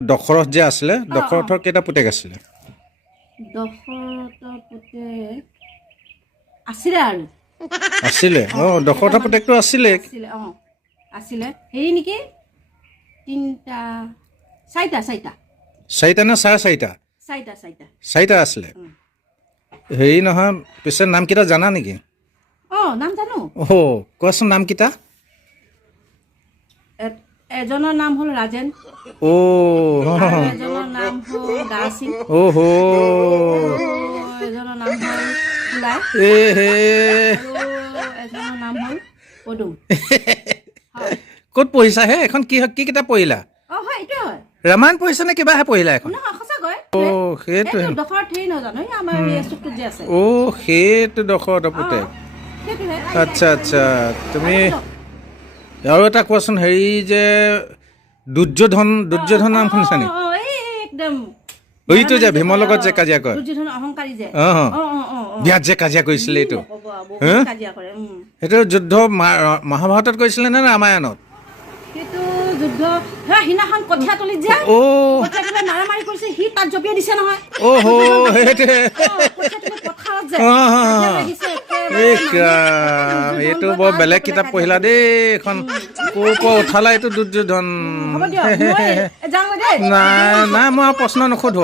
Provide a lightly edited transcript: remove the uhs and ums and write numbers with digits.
দশৰথ যে আছিলে দশৰথৰ কেইটা পুতেক আছিলে দশৰথৰ পুতেক আছিলে আৰু আছিলে দশৰথৰ পুতেকটো আছিলে আছিলে আছিলে হেৰি নেকি তিনিটা চাৰিটা নে চাৰে চাৰিটা চাৰিটা আছিলে হেৰি নহয় পিছে নামকেইটা জানা নেকি নাম জানো কোৱাচোন নামকেইটা এজনৰ নাম হ'ল ৰাজেন এজনৰ নাম হ'ল দাসিং এজনৰ নাম হ'ল ফুলাই এজনৰ নাম হ'ল পদুম ক'ত পঢ়িছা হে এখন কি কিতাপ পঢ়িলা হয় এইটোৱে হয় ৰামায়ণ পঢ়িছা নে কিবাহে পঢ়িলা এখন সঁচাকৈ সেইটো দশৰথ হেৰি নাজানো আমাৰ চুকটোত যে আছে সেইটো দশৰথৰ পুতেক সেইটোহে আচ্ছা আচ্ছা তুমি আৰু এটা কোৱাচোন হেৰি যে দুৰ্যোধন নাম শুনিছা নেকি একদম এইটো যে ভীমৰ লগত যে কাজিয়া কৰে দুৰ্যোধন অহংকাৰী যে বিয়াত যে কাজিয়া কৰিছিলে এইটো কাজিয়া কৰে সেইটো যুদ্ধ মহাভাৰতত কৰিছিলে নে ৰামায়ণত সেইটো যুদ্ধ সিদিনাখন কঠীয়া তলিত যে মাৰামাৰি কৰিছে সি তাত জপিয়াই দিছে নহয় এইটো বৰ বেলেগ কিতাপ পঢ়িলা দেই এখন ক'ৰ পৰা উঠালা এইটো দুৰ্যোধন নাই মই প্ৰশ্ন নুসুধো